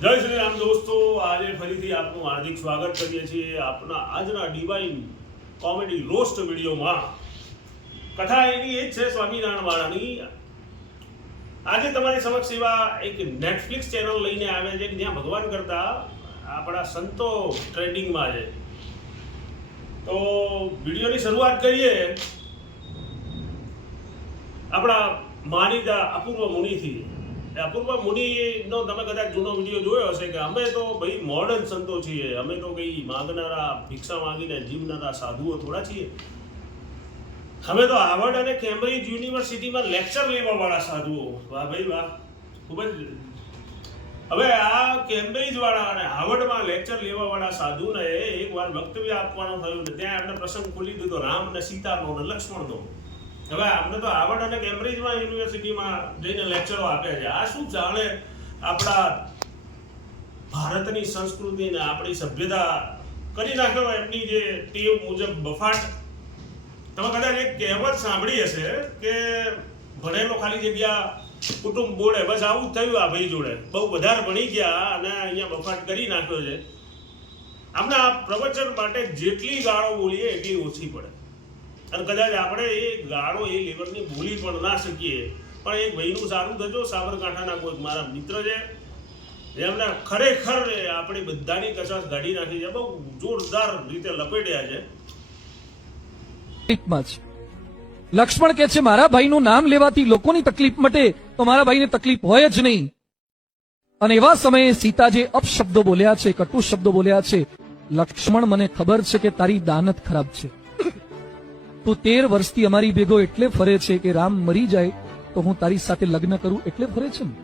જય શ્રી રામ દોસ્તો, આજે ફરીથી આપનું હાર્દિક સ્વાગત કરીએ છીએ આપના આજના ડિવાઇન કોમેડી રોસ્ટ વિડીયોમાં. કથા એની એ જ છે સ્વામિનારાયણ વાળાની. આજે તમારી સમક્ષ એવા એક નેટફ્લિક્સ ચેનલ લઈને આવ્યા છે કે જ્યાં ભગવાન કરતા આપણા સંતો ટ્રેન્ડિંગમાં છે. તો વિડીયોની શરૂઆત કરીએ આપણા માનીતા અપૂર્વ મુનિથી. અપૂર્વ મુનિનો તમે કદાચ જૂનો વિડીયો જોયો હશે કે અમે તો ભાઈ મોડર્ન સંતો છીએ, અમે તો કંઈ માંગનારા, ભિક્ષા માંગીને જીવનારા સાધુઓ થોડા છીએ. અમે તો હાર્વર્ડ અને કેમ્બ્રિજ યુનિવર્સિટીમાં લેક્ચર લેવાવાળા સાધુઓ. વાહ ભાઈ વાહ, ખૂબ જ. હવે આ કેમ્બ્રિજ વાળા અને હાર્વર્ડમાં લેક્ચર લેવાવાળા સાધુને એકવાર વક્તવ્ય આપવાનું થયું ને ત્યાં એમને પ્રસંગ ખોલી દીધો રામ ને સીતાનો ને લક્ષ્મણનો. હવે અમને તો હાર્વર્ડ અને કેમ્બ્રિજમાં યુનિવર્સિટીમાં જઈને લેક્ચરો આપ્યા છે. આ શું જાણે આપણા ભારતની સંસ્કૃતિને આપણી સભ્યતા કરી નાખ્યો એમની જે ટેવ મુજબ બફાટ. તમે કદાચ એક કહેવત સાંભળી હશે કે ભણેલો ખાલી જગ્યા કુટુંબ બોળે. બસ આવું જ થયું આ ભાઈ જોડે. બહુ વધારે ભણી ગયા અને અહીંયા બફાટ કરી નાખ્યો છે. આપણે આ પ્રવચન માટે જેટલી ગાળો બોલીએ એટલી ઓછી પડે. અને કદાચ આપણે એ ગાળો એ લેવલની બોલી પણ ના શકીએ. પણ એક ભાઈનું સારું થજો, સાબરકાંઠાના કોઈ મારા મિત્ર છે જેમને ખરેખર આપણી બધાની કચાશ કાઢી નાખી છે, બહુ જોરદાર રીતે લપેટ્યા છે. લક્ષ્મણ કે છે મારા ભાઈનું નામ લેવાથી લોકોની તકલીફ મટે તો મારા ભાઈને તકલીફ હોય જ નહીં. અને એવા સમયે સીતાજી અપશબ્દો બોલ્યા છે, કટુ શબ્દો બોલ્યા છે. લક્ષ્મણ, મને ખબર છે કે તારી દાનત ખરાબ છે. તું 13 વર્ષથી અમારી ભેગો એટલે ફરે છે કે રામ મરી જાય તો હું તારી સાથે લગ્ન કરું એટલે ફરે છે ને.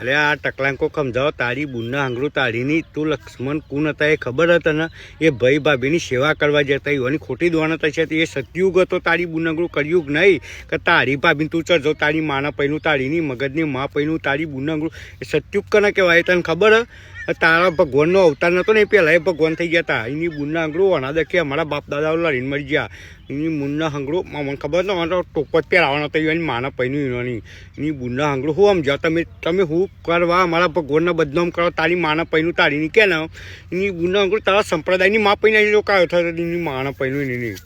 અરે આ ટકલાંકો સમજાવો, તારી બુનના આંગળું તારીની તું લક્ષ્મણ કોણ હતા એ ખબર હતા ને? એ ભાઈ ભાભીની સેવા કરવા જતા એની ખોટી દોણત હશે. એ સતયુગ હતો, તારી બુન આંગળું કળયુગ નહીં કે તારી ભાભીને તું ચરજો તારી માના પૈનું તારીની મગજની મા પૈનું તારી બુન આંગળું. એ સતયુગ કને કહેવાય તને ખબર? તારા ભગવાનનો અવતાર નતો ને એ પહેલા એ ભગવાન થઈ ગયા હતા. એની બુનના આંગળું વણા દેખે અમારા બાપ દાદાઓ લડીને મરી ગયા. એની બુનના આંગળું મને ખબર હતો, મને ટોપ જ પહેરાવાનો હતો એની માના પૈનું એની. એની બુનના આંગળું શું સમજાવ તમે? તમે શું કરવા અમારા ભગવાનના બદનામ કરો? તારી માના પૈનું તારીની કે ને એની બુનના આંગળું તારા સંપ્રદાયની મા પૈને રોકાયો થયો એની માના પૈનું એની.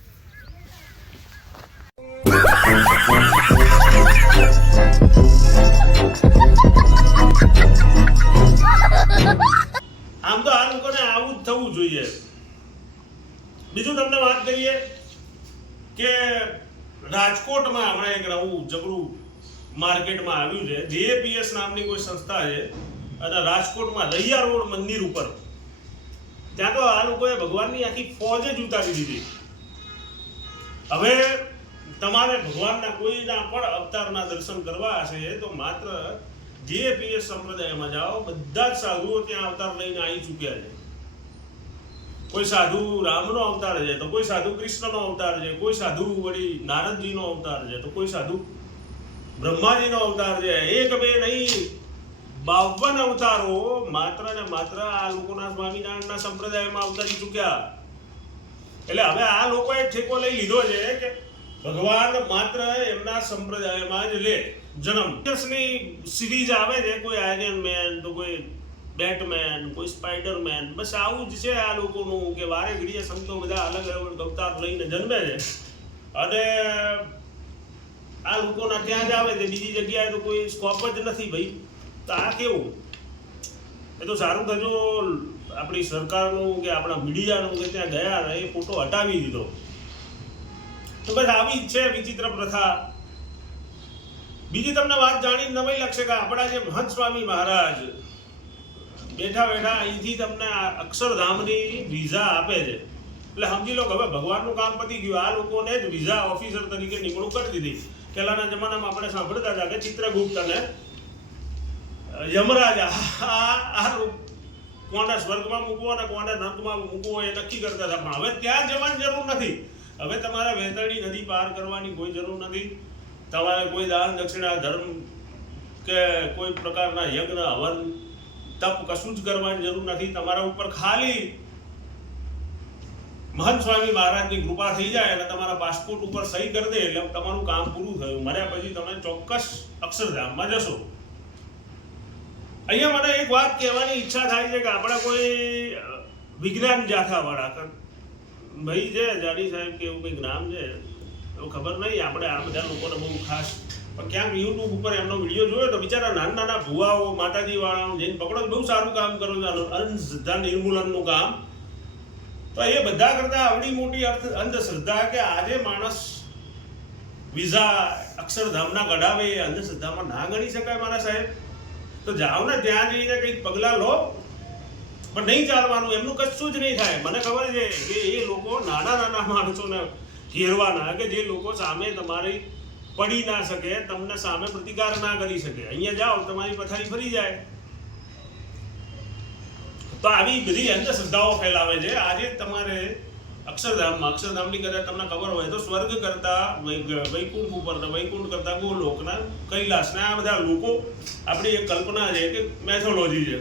આમ તો આ લોકોને આવું જ થવું જોઈએ. બીજું તમને વાત કરીએ કે રાજકોટમાં હમણાં એક નવું જબરું માર્કેટમાં આવ્યું છે. જેપીએસ નામની કોઈ સંસ્થા છે અને રાજકોટમાં રૈયા રોડ મંદિર ઉપર ત્યાં તો આ લોકોએ ભગવાનની આખી ફોજ જ ઉતારી દીધી. હવે તમારે ભગવાનના કોઈના પણ અવતારના દર્શન કરવા હશે તો માત્ર જેપીએસ સંપ્રદાયમાં જાઓ. બધા જ સાધુઓ ત્યાં અવતાર લઈને આવી ચૂક્યા છે. કોઈ સાધુ રામનો અવતાર છે તો કોઈ સાધુ કૃષ્ણનો અવતાર છે, કોઈ સાધુ વળી નારદજીનો અવતાર છે તો કોઈ સાધુ બ્રહ્માજીનો અવતાર છે. એક બે નહીં, 52 અવતારો માત્ર ને માત્ર આ લોકોના સ્વામિનારાયણના સંપ્રદાયમાં અવતારી ચૂક્યા. એટલે હવે આ લોકોએ ઠેકો લઈ લીધો છે કે ભગવાન માત્ર એમના સંપ્રદાયમાં જ લે જન્મ. ની સિરીઝ આવે છે, કોઈ આયરન મેન તો કોઈ બેટમેન, કોઈ સ્પાઈડરમેન. બસ આવું જ છે આ લોકોનું કે વારે ઘડીએ સંતો બધા અલગ અલગ અવતાર લઈને જન્મે છે અને આ લોકોના ત્યાં જ આવે છે. બીજી જગ્યાએ તો કોઈ સ્કોપ જ નથી ભાઈ. તો આ કેવું? એ તો સારું થજો આપણી સરકારનું કે આપણા મીડિયાનું કે ત્યાં ગયા એ ફોટો હટાવી દીધો. તો બસ આવી જ છે વિચિત્ર પ્રથા. બીજી તમને વાત જાણીને નવાઈ લાગશે કે આપણા જે મહંત સ્વામી મહારાજ બેઠા બેઠા અહીંથી તમને અક્ષરધામની વિઝા આપે છે. એટલે સમજી લો કે હવે ભગવાનનું કામ પતી ગયું. આ લોકોને જ વિઝા ઓફિસર તરીકે નિમણૂક કરી દીધી. પહેલાના જમાનામાં આપણે સાંભળતા હતા કે ચિત્રગુપ્ત અને યમરાજા આ કોને સ્વર્ગમાં મૂકવો અને કોને નર્કમાં મૂકવો એ નક્કી કરતા હતા. પણ હવે ત્યાં જવાની જરૂર નથી. હવે તમારે વેતરણી નદી પાર કરવાની કોઈ જરૂર નથી. તમારે કોઈ દાન દક્ષિણા ધર્મ કે કોઈ પ્રકારના યજ્ઞ હવન તપ કશું જ કરવાની જરૂર નથી. તમારા ઉપર ખાલી મહંત સ્વામી મહારાજની કૃપા થઈ જાય અને તમારા પાસપોર્ટ ઉપર સહી કરી દે એટલે તમારું કામ પૂરું થયું. મર્યા પછી તમે ચોક્કસ અક્ષરધામમાં જશો. અહીંયા મને એક વાત કહેવાની ઈચ્છા થાય છે કે આપણા કોઈ વિજ્ઞાન જાથાવાળા ભાઈ છે જાડી સાહેબ કે એવું કંઈક નામ છે એવું ખબર નહીં, આપણે આ બધા લોકોને બહુ ખાસ પણ ક્યાંક યુટ્યુબ ઉપર એમનો વિડીયો જોયો તો બિચારા નાના નાના ભુવાઓ માતાજી વાળાઓ જઈને પકડો, બહુ સારું કામ કરો છો, અંધશ્રદ્ધા નિર્મૂલનનું કામ. તો એ બધા કરતા આવડી મોટી અંધશ્રદ્ધા કે આજે માણસ વિઝા અક્ષરધામના કઢાવે એ અંધશ્રદ્ધામાં ના ગણી શકાય મારા સાહેબ? તો જાઓ ને ત્યાં જઈને કંઈક પગલાં લો, પણ નહીં ચાલવાનું, એમનું કશું જ નહીં થાય. મને ખબર છે કે એ લોકો નાના નાના માણસોને ઘેરવાના કે જે લોકો સામે તમારી પડી ના શકે, તમને સામે પ્રતિકાર ના કરી શકે. અહીંયા જાઓ તમારી પથારી ફરી જાય. તો આવી બધી અંધશ્રદ્ધાઓ ફેલાવે છે. આજે તમારે અક્ષરધામની કદાચ તમને ખબર હોય તો સ્વર્ગ કરતા વૈકુંઠ ઉપર, વૈકુંઠ કરતા ગોલોકના કૈલાસના આ બધા લોકો આપણી એક કલ્પના છે કે મેથોલોજી છે.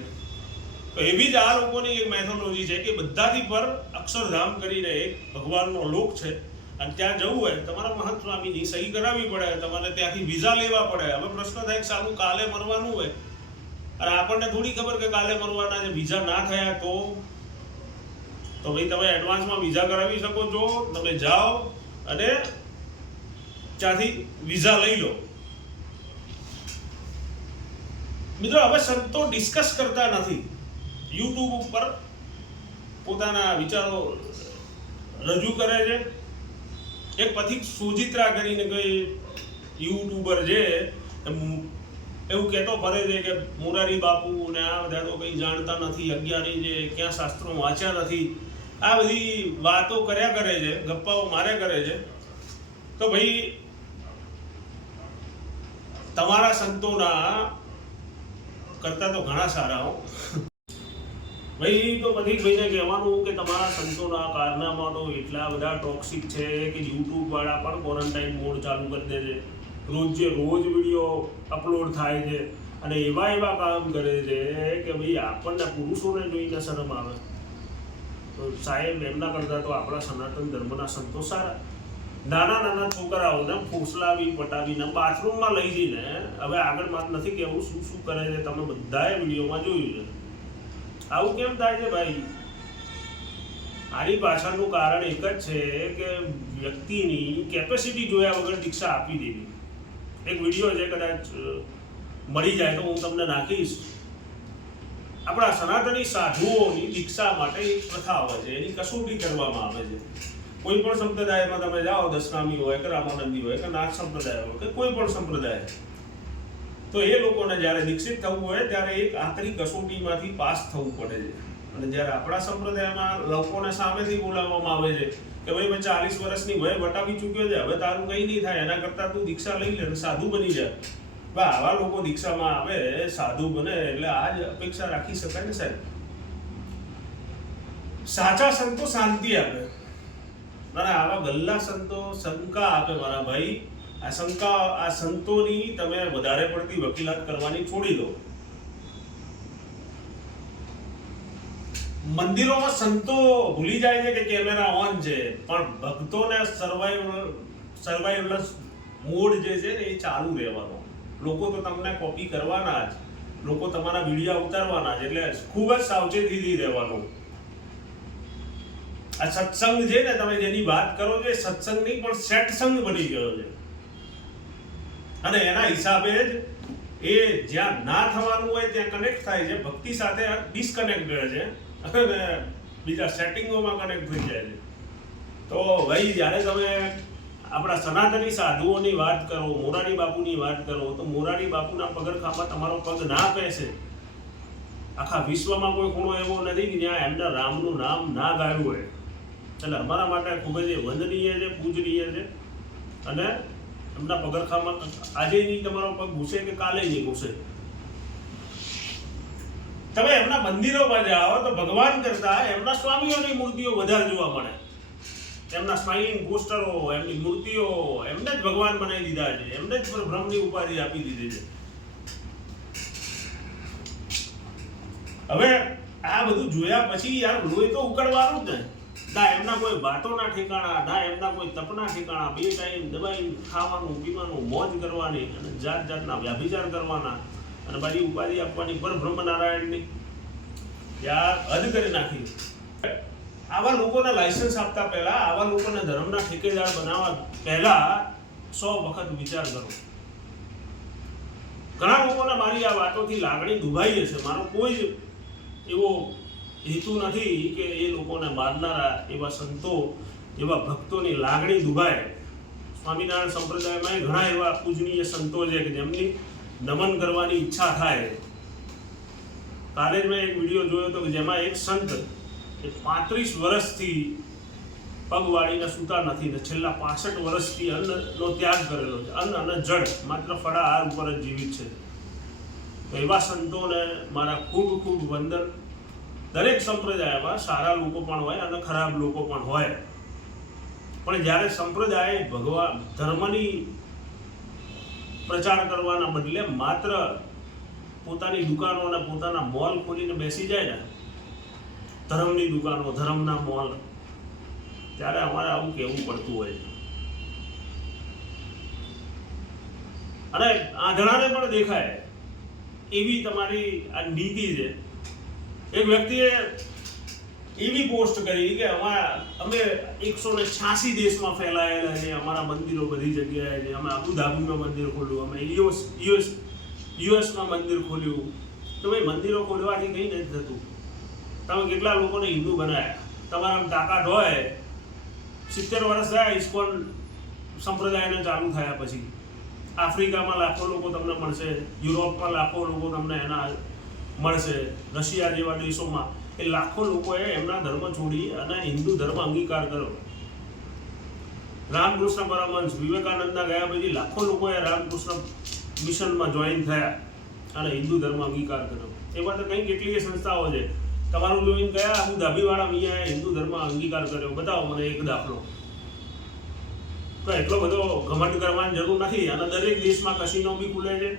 તો એવી જ આ લોકોની એક મેથોલોજી છે કે બધાથી પર અક્ષરધામ કરીને એક ભગવાનનો લોક છે, અને ત્યાં જવું હોય તમારા મહંત સ્વામીની સહી કરાવવી પડે, તમારે ત્યાંથી વિઝા લેવા પડે. હવે પ્રશ્ન થાય કે સાલું કાલે મરવાનું હોય અને આપણને થોડી ખબર કે કાલે મરવાના છે, વિઝા ના થયા તો ભાઈ તમે એડવાન્સમાં વિઝા કરાવી શકો છો, તમે જાઓ અને ત્યાંથી વિઝા લઈ લો. મિત્રો હવે સંતો ડિસ્કસ કરતા નથી, યુટ્યુબ ઉપર પોતાના વિચારો રજૂ કરે છે. એક પથિક સુજિત્રા કરીને કોઈ યુટ્યુબર છે એવું કહેતો ફરે છે કે મોરારી બાપુ ને આ બધા તો કંઈ જાણતા નથી, અજ્ઞાની છે, ક્યાં શાસ્ત્રો વાંચ્યા નથી, આ બધી વાતો કર્યા કરે છે, ગપ્પાઓ માર્યા કરે છે. તો ભાઈ તમારા સંતોના કરતા તો ઘણા સારા હો ભાઈ. તો પછી ભાઈને કહેવાનું કે તમારા સંતોના કારનામાં તો એટલા બધા ટોક્સિક છે કે યુટ્યુબ વાળા પણ ક્વોરન્ટાઇન મોડ ચાલુ કરી દે છે, રોજ વિડીયો અપલોડ થાય છે અને એવા કામ કરે છે કે ભાઈ આપણને પુરુષોને જોઈને શરમ આવે. તો સાહેબ એમના કરતાં તો આપણા સનાતન ધર્મના સંતો સારા. નાના છોકરાઓને ફોસલાવી પટાવીને બાથરૂમમાં લઈ જઈને, હવે આગળ વાત નથી કહેવું શું કરે છે, તમે બધાએ વિડીયોમાં જોયું છે. આવું કેમ થાય છે ભાઈ? આની પાછળનું કારણ એક જ છે કે વ્યક્તિની કેપેસિટી જોયા વગર દીક્ષા આપી દેવી. એક વિડીયો છે, કદાચ મળી જાય તો હું તમને નાખીશ. આપણા સનાતની સાધુઓની દીક્ષા માટે એક પ્રથા હોય છે, એની કસોટી કરવામાં આવે છે. કોઈ પણ સંપ્રદાયમાં તમે જાઓ, દશનામી હોય કે રામાનંદી હોય કે નાથ સંપ્રદાય હોય કે કોઈ પણ સંપ્રદાય, તો એ લોકોને જ્યારે દીક્ષિત થવું હોય ત્યારે એક આખરી કસોટીમાંથી પાસ થવું પડે છે. અને જ્યારે આપણા સંપ્રદાયમાં લોકોને સામેથી બોલાવવામાં આવે છે કે ભાઈ મેં 40 વર્ષની વય વટાવી ચૂક્યો છે, હવે તારું કંઈ નહીં થાય, એના કરતાં તું દીક્ષા લઈ લે, સાધુ બની જાય. ભાઈ આવા લોકો દીક્ષામાં આવે, સાધુ બને, એટલે આ જ અપેક્ષા રાખી શકાય ને સાહેબ? સાચા સંતો શાંતિ આપે અને આવા ગલ્લા સંતો શંકા આપે. મારા ભાઈ આ સંતોની તમે વધારે પડતી વકીલાત કરવાની છોડી દો. મંદિરોમાં સંતો ભૂલી જાય છે કે કેમેરા ઓન છે, પણ ભક્તોને સર્વાઈવલન્સ મોડ જે છે ને એ ચાલુ રહેવાનો. લોકો તો તમને કોપી કરવાના જ, લોકો તમારા વિડીયો ઉતારવાના જ, એટલે ખૂબ જ સાવચેતીથી રહેવાનું. આ સત્સંગ છે ને, તમે જેની વાત કરો છો એ સત્સંગ નહીં પણ સેટસંગ બની ગયો છે. અને એના હિસાબે જ એ જ્યાં ના થવાનું હોય ત્યાં કનેક્ટ થાય છે, ભક્તિ સાથે ડિસ્કનેક્ટ રહે છે અને બીજા સેટિંગોમાં કનેક્ટ થઈ જાય છે. તો ભાઈ જ્યારે તમે આપણા સનાતની સાધુઓની વાત કરો, મોરારી બાપુની વાત કરો, તો મોરારી બાપુના પગરખામાં તમારો પગ ના પેસે. આખા વિશ્વમાં કોઈ ખૂણો એવો નથી કે જ્યાં એમના રામનું નામ ના ગાયું હોય. એટલે અમારા માટે ખૂબ જ વંદનીય છે, પૂજનીય છે. અને એમના પગરખામાં આજે નહીં તમારો પગ ઘૂસે કે કાલે નહીં ઘૂસે. તમે એમના મંદિરોમાં જાઓ તો ભગવાન કરતા એમના સ્વામીઓની મૂર્તિઓ વધારે જોવા મળે. એમના સ્માઇલિંગ પોસ્ટરો, એમની મૂર્તિઓ, એમને જ ભગવાન બનાવી દીધા છે, એમને જ બ્રહ્મની ઉપાધિ આપી દીધી છે. હવે આ બધું જોયા પછી યાર લોહી તો ઉકળવાનું જ ને. ના એમના કોઈ વાતોના ઠેકાણા, ના એમના કોઈ તપના ઠેકાણા. 2 ટાઈમ દબાઈ ખાવાનું પીવાનું, મોજ કરવાની અને જાતના વ્યાભિચાર કરવાના અને મારી ઉપાધિ આપવાની પરબ્રહ્મ નારાયણની યાર હદ કરી નાખી. આવા લોકોને લાયસન્સ આપતા પહેલા, આવા લોકોને ધર્મના ઠેકેદાર બનાવવા પહેલા 100 વખત વિચાર કરો. ઘણા લોકોને મારી આ વાતોથી લાગણી દુભાઈ છે. મારો કોઈ જ એવો હેતુ નથી કે એ લોકોને મારનારા એવા સંતો, એવા ભક્તોની લાગણી દુભાય. સ્વામિનારાયણ સંપ્રદાયમાં ઘણા એવા પૂજનીય સંતો છે કે જેમની નમન કરવાની ઈચ્છા થાય. કાલે જ મેં એક વિડીયો જોયો હતો કે જેમાં એક સંત 35 વર્ષથી પગ વાળીને સૂતા નથી ને છેલ્લા 65 વર્ષથી અન્નનો ત્યાગ કરેલો છે. અન્ન અને જળ માત્ર ફળાહાર ઉપર જ જીવિત છે. તો એવા સંતોને મારા ખૂબ ખૂબ વંદન. દરેક સંપ્રદાયમાં સારા લોકો પણ હોય અને ખરાબ લોકો પણ હોય, પણ જ્યારે સંપ્રદાય ભગવાન ધર્મની પ્રચાર કરવાના બદલે માત્ર પોતાની દુકાનો અને પોતાના મોલ ખોલીને બેસી જાય ને, ધર્મની દુકાનો, ધર્મના મોલ, ત્યારે અમારે આવું કહેવું પડતું હોય છે. અને આંધળાને પણ દેખાય એવી તમારી આ નીતિ છે. એક વ્યક્તિએ એવી પોસ્ટ કરી કે અમે 186 દેશમાં ફેલાયેલા છે, અમારા મંદિરો બધી જગ્યાએ છે, અમે અબુધાબીમાં મંદિર ખોલ્યું, અમે યુએસમાં મંદિર ખોલ્યું. તો ભાઈ મંદિરો ખોલવાથી કંઈ નથી થતું. તમે કેટલા લોકોને હિન્દુ બનાવ્યા? તમારા તાકાત હોય 70 વર્ષ થયા ઇસ્કોન સંપ્રદાયને ચાલુ થયા પછી. આફ્રિકામાં લાખો લોકો તમને મળશે, યુરોપમાં લાખો લોકો તમને એના મળશે, રશિયા જેવા દેશોમાં એ લાખો લોકોએ એમના ધર્મ છોડી અને હિન્દુ ધર્મ અંગીકાર કર્યો. રામકૃષ્ણ પરમહંસ વિવેકાનંદના ગયા પછી લાખો લોકોએ રામકૃષ્ણ મિશનમાં જોઈન થયા અને હિન્દુ ધર્મ અંગીકાર કર્યો. એવા તો કંઈ કેટલીય સંસ્થાઓ છે. તમારું જોઈને ગયા અબુધાબીવાળા મિયાએ હિન્દુ ધર્મ અંગીકાર કર્યો. બતાવો મને એક દાખલો. તો એટલો બધો ઘમંડ કરવાની જરૂર નથી. અને દરેક દેશમાં કસિનો બી ખુલે છે,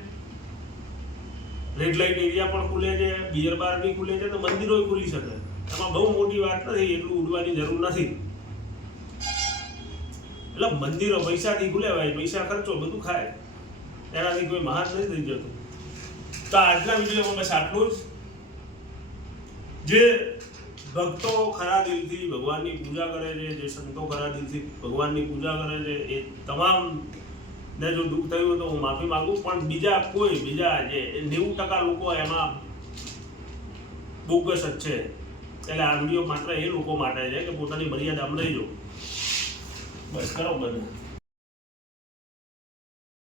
રેડ લાઇટ એરિયા પણ ખુલે છે, બિયર બાર બી ખુલે છે, તો મંદિરો ખુલી શકે. એમાં બહુ મોટી વાત નથી, એટલું ઉડવાની જરૂર નથી. એટલે મંદિરો પૈસાથી ખુલે, ભાઈ પૈસા ખર્ચો બધું ખાય, એનાથી કોઈ મહાન નથી થઈ જતું. તો આજના વિડીયોમાં બસ આટલું જ. જે ભક્તો ખરા દિલથી ભગવાનની પૂજા કરે છે, જે સંતો ખરા દિલથી ભગવાનની પૂજા કરે છે, એ તમામ ને જો દુઃખ થયું તો હું માફી માંગુ. પણ બીજા જે 90% લોકો એમાં બોગસ જ છે. એટલે આ વિડીયો માત્ર એ લોકો માટે છે કે પોતાની મર્યાદામાં રહી જાઓ. બસ કરો બધું.